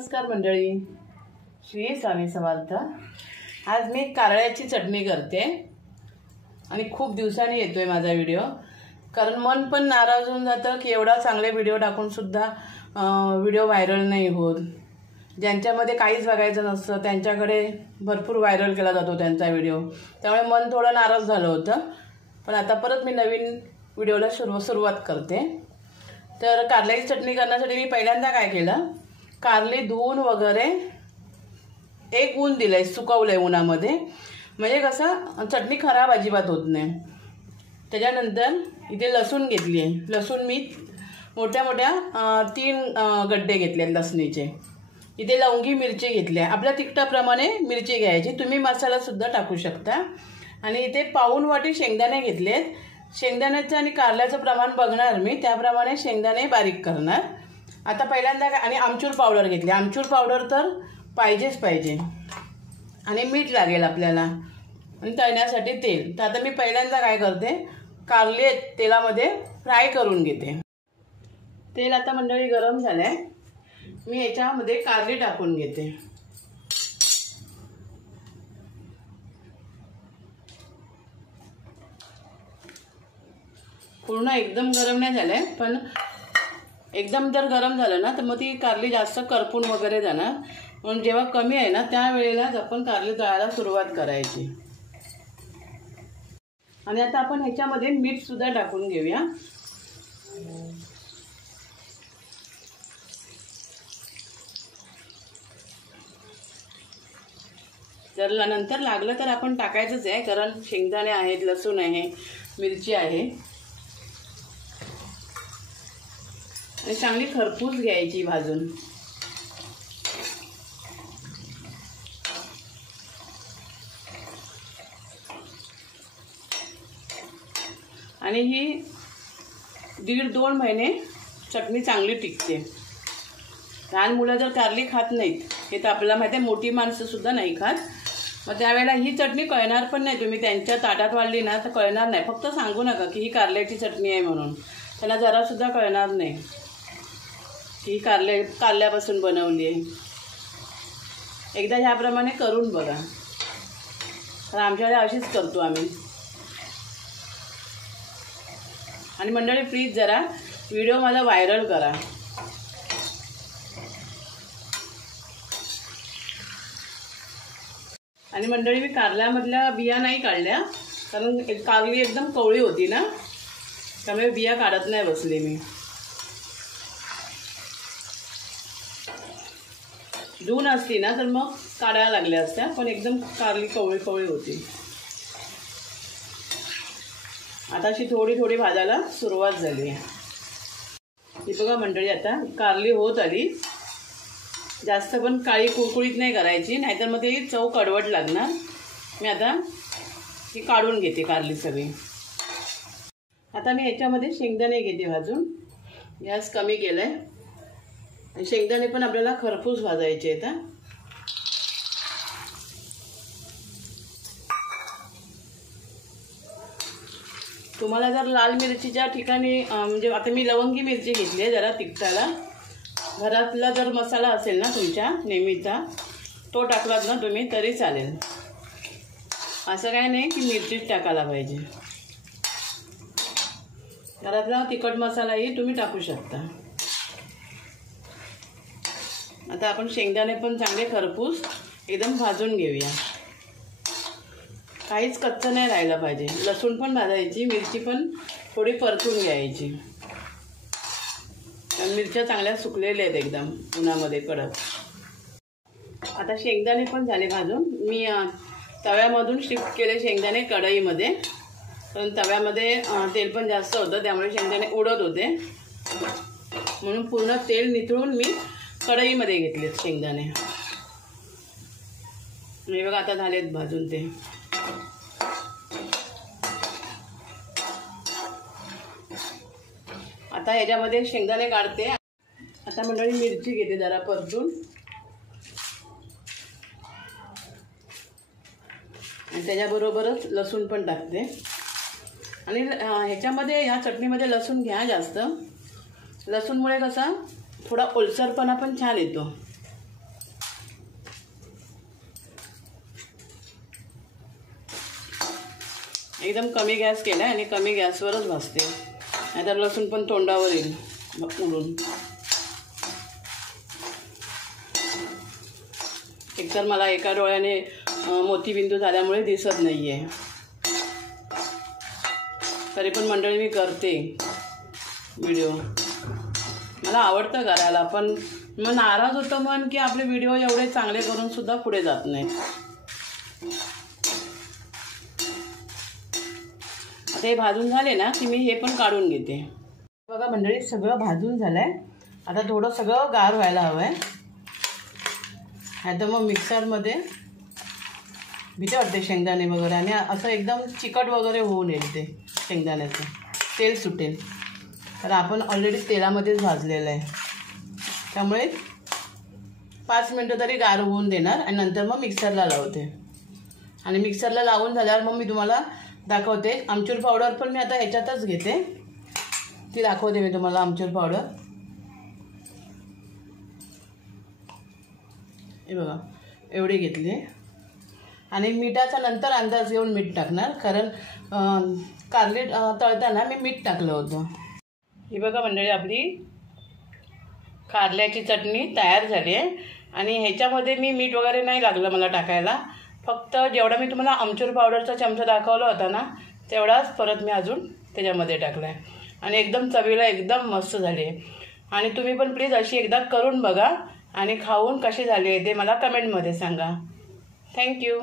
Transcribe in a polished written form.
नमस्कार मंडळी, श्री स्वामी समर्थ। आज मी कारळ्याची चटणी करते आणि खूप दिवसांनी येतोय माझा व्हिडिओ, कारण मन पण नाराज होऊन जातं की एवढा चांगले व्हिडिओ टाकून सुद्धा व्हिडिओ व्हायरल नाही होत। ज्यांच्यामध्ये काहीच बघायचं नसतं त्यांच्याकडे भरपूर व्हायरल केला जातो त्यांचा व्हिडिओ, त्यामुळे मन थोडं नाराज झालं होतं। पण आता परत मी नवीन व्हिडिओला सुरुवात करते। तर कारल्याची चटणी करण्यासाठी मी पहिल्यांदा काय केलं, कारले धुवून वगैरे एक ऊन दिलंय, सुकवलंय उन्हामध्ये, म्हणजे कसं चटणी खराब अजिबात होत नाही। त्याच्यानंतर इथे लसूण घेतली आहे, लसूण मी मोठ्या मोठ्या 3 गड्डे घेतले लसणीचे। इथे लवंगी मिरची घेतली आहे, आपल्या तिखटाप्रमाणे मिरची घ्यायची, तुम्ही मसालासुद्धा टाकू शकता। आणि इथे पाऊण वाटी शेंगदाणे घेतलेत, शेंगदाण्याचं आणि कारल्याचं प्रमाण बघणार मी, त्याप्रमाणे शेंगदाणे बारीक करणार। आता पहिल्यांदा आणि आमचूर पावडर घेतली, आमचूर पावडर तर पाहिजेच पाहिजे, आणि मीठ लागेल आपल्याला, आणि तळण्यासाठी तेल। तर आता मी पहिल्यांदा काय करते, कारले तेलामध्ये फ्राय करून घेते। तेल आता मंडळी गरम झालंय, मी याच्यामध्ये कारले टाकून घेते। पूर्ण एकदम गरम नाही झालंय, पण एकदम जर गरम झालं ना तर मग ती कारली जास्त करपून वगैरे जाणार, म्हणून जेव्हा कमी आहे ना त्यावेळेलाच आपण कारली तळायला सुरुवात करायची। आणि आता आपण ह्याच्यामध्ये मीठ सुद्धा टाकून घेऊया। जर नंतर लागलं तर आपण टाकायचंच आहे, कारण शेंगदाणे आहेत, लसूण आहे, मिरची आहे, आणि चांगली खरपूस घ्यायची भाजून। आणि ही 1.5-2 महिने चटणी चांगली टिकते। लहान मुलं जर कारली खात नाहीत, हे तर आपल्याला माहिती आहे, मोठी माणसं सुद्धा नाही खात, मग त्यावेळेला ही चटणी कळणार पण नाही। तुम्ही त्यांच्या ताटात वाढली ना तर कळणार नाही, फक्त सांगू नका की ही कारल्याची चटणी आहे म्हणून, त्यांना जरासुद्धा कळणार नाही की कारल्यापासून बनवली आहे। एकदा ह्याप्रमाणे करून बघा, तर आमच्याकडे अशीच करतो आम्ही। आणि मंडळी प्लीज जरा व्हिडिओ मला व्हायरल करा। आणि मंडळी मी कारल्यामधल्या बिया नाही काढल्या, कारण कारली एकदम कवळी होती ना, त्यामुळे बिया काढत नाही बसले मी। जून असती ना तर मग काढायला लागल्या असत्या, पण एकदम कारली कवळी होती। आता अशी थोडी थोडी भाजायला सुरुवात झाली आहे। ही बघा मंडळी, आता कारली होत आली, जास्त पण काळी कुळकुळीत नाही करायची, नाहीतर मग ती चव कडवट लागणार। मी आता ही काढून घेते कारली सगळी। आता मी ह्याच्यामध्ये शेंगदाणे घेते भाजून, गॅस कमी केलाय, आणि शेंगदाणे पण आपल्याला खरपूस भाजायचे आहेत। तुम्हाला जर लाल मिरचीच्या ठिकाणी म्हणजे आता मी लवंगी मिरची घेतली आहे जरा तिखटाला, घरातला जर मसाला असेल ना तुमच्या नेहमीचा, तो टाकलात ना तुम्ही तरी चालेल, असं काय नाही की मिरचीच टाकायला पाहिजे। घरातला तिखट मसालाही तुम्ही टाकू शकता। आता आपण शेंगदाणे पण चांगले खरपूस एकदम भाजून घेऊया, काहीच कच्चं नाही राहिलं पाहिजे। लसूण पण भाजायची, मिरची पण थोडी परतून घ्यायची, मिरच्या चांगल्या सुकलेल्या आहेत एकदम उन्हामध्ये कडक। आता शेंगदाणे पण झाले भाजून, मी तव्यामधून शिफ्ट केले शेंगदाणे कढईमध्ये, कारण तव्यामध्ये तेल पण जास्त होतं, त्यामुळे शेंगदाणे उडत होते, म्हणून पूर्ण तेल निथळून मी कढईमध्ये घेतलेत शेंगदाणे। हे बघा आता झालेत भाजून ते। आता ह्याच्यामध्ये शेंगदाणे काढते। आता मंडळी मिरची घेते जरा परतून, आणि त्याच्याबरोबरच लसूण पण टाकते। आणि ह्याच्यामध्ये ह्या चटणीमध्ये लसूण घ्या जास्त, लसूणमुळे कसा थोडा ओलसरपणा पण छान येतो। एकदम कमी गॅस केला आहे आणि कमी गॅसवरच भाजते, नाहीतर लसूण पण तोंडावर येईल उडून. एकतर मला एका डोळ्याने मोतीबिंदू झाल्यामुळे दिसत नाही आहे, तरी पण मंडळी मी करते व्हिडिओ. मला आवडतं करायला, पण मग नाराज होतं मन की आपले व्हिडिओ एवढे चांगले करून सुद्धा पुढे जात नाही. आता हे भाजून झाले ना की मी हे पण काढून घेते. बघा मंडळी सगळं भाजून झालं आहे. आता थोडं सगळं गार व्हायला हवं आहे. आता मग मिक्सरमध्ये भीती वाटते शेंगदाणे वगैरे, आणि असं एकदम चिकट वगैरे होऊन येईल ते शेंगदाण्याचं, तेल सुटेल. तर आपण ऑलरेडी तेलामध्येच भाजलेलं आहे, त्यामुळे 5 मिनटं तरी गार होऊन देणार आणि नंतर मग मिक्सरला लावते. आणि मिक्सरला लावून झाल्यावर मग मी तुम्हाला दाखवते. आमचूर पावडर पण मी आता ह्याच्यातच घेते, ती दाखवते मी तुम्हाला. आमचूर पावडर हे बघा एवढी घेतली. आणि मिठाचा नंतर अंदाज घेऊन मीठ टाकणार, कारण कारली तळताना मी मीठ टाकलं होतं. ही बघा मंडळी आपली कारल्याची चटणी तयार झाली आहे. आणि ह्याच्यामध्ये मी मीठ वगैरे नाही लागलं मला टाकायला, फक्त जेवढा मी तुम्हाला आमचूर पावडरचा चमचा दाखवला होता ना तेवढाच परत मी अजून त्याच्यामध्ये टाकला आहे. आणि एकदम चवीला एकदम मस्त झाली आहे. आणि तुम्ही पण प्लीज अशी एकदा करून बघा आणि खाऊन कशी झाली आहे ते मला कमेंटमध्ये सांगा. थँक्यू.